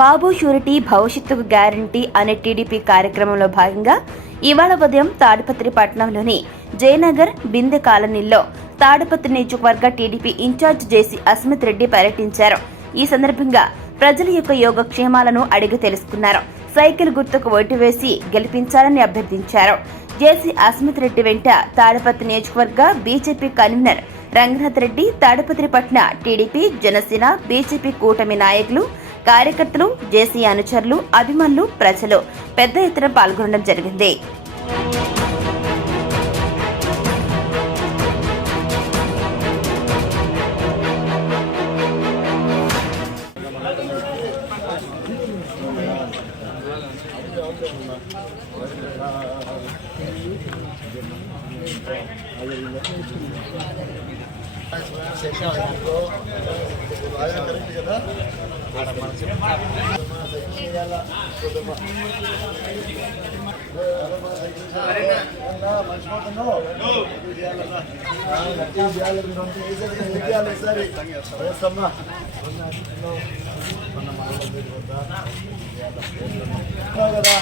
బాబు surety భవిష్యత్తుకు guarantee అనే TDP కార్యక్రమంలో భాగంగా ఇవాళ ఉదయం తాడిపత్రి పట్టణంలోని జయనగర్ బిందె కాలనీలో తాడిపత్రి నియోజకవర్గ టీడీపీ ఇన్ఛార్జ్ జేసీ అస్మిత్ రెడ్డి పర్యటించారు. ఈ సందర్భంగా ప్రజల యొక్క యోగక్షేమాలను అడిగి తెలుసుకున్నారు. సైకిల్ గుర్తుకు ఓటు వేసి గెలిపించాలని అభ్యర్థించారు. జేసీ అస్మిత్ రెడ్డి వెంట తాడిపత్రి నియోజకవర్గ బీజేపీ కన్వీనర్ రంగనాథ్ రెడ్డి, తాడిపత్రి పట్టణ టీడీపీ, జనసేన, బీజేపీ కూటమి నాయకులు, కార్యకర్తలు, జేసీ అనుచరులు, అభిమానులు, ప్రజలు పెద్ద ఎత్తున పాల్గొనడం జరిగింది. కరెక్ట్ కదా కదా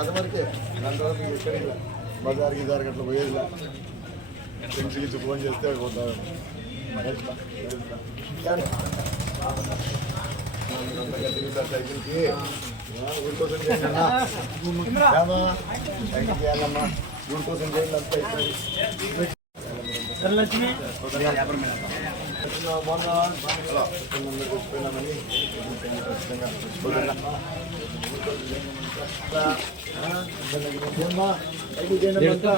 అదివరకే బజార్ గిజార్ అట్లా పోయేది ఫ్రెండ్స్కి ఫోన్ చేస్తే సైకిల్కి ఊరి కోసం చేయాలమ్మా, సైకిల్ చేయాలమ్మా, ఊరి కోసం చేయాలి అంతా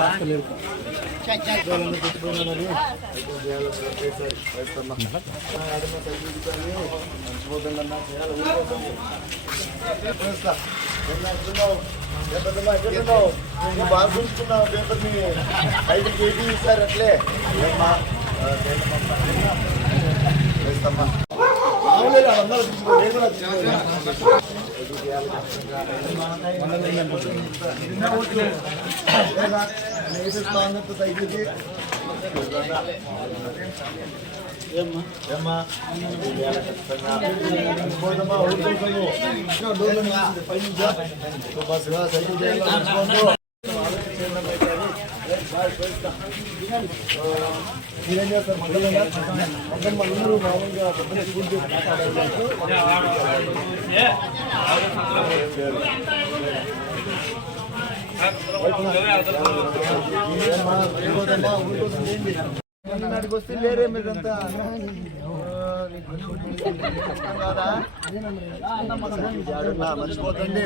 బాగా చూసుకున్నావు పేపర్ని ఐదుకి 80 ఇస్తారు అట్లే సైకిల్కి ఏమ్మా సైకిల్ చేయాలి. మీరేం చేస్తారు? అందరూ మామూలుగా పొద్దున్న స్కూల్ నాటికి వస్తే లేరే మీరంతా మర్చిపోతండి.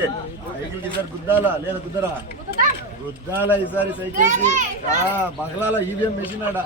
సైకిల్ ఈసారి గుద్దాలా లేదా గుద్దరా? గుద్దాలా ఈసారి సైకిల్కి. మగలాల ఈవీఎం మెషిన్ ఆడ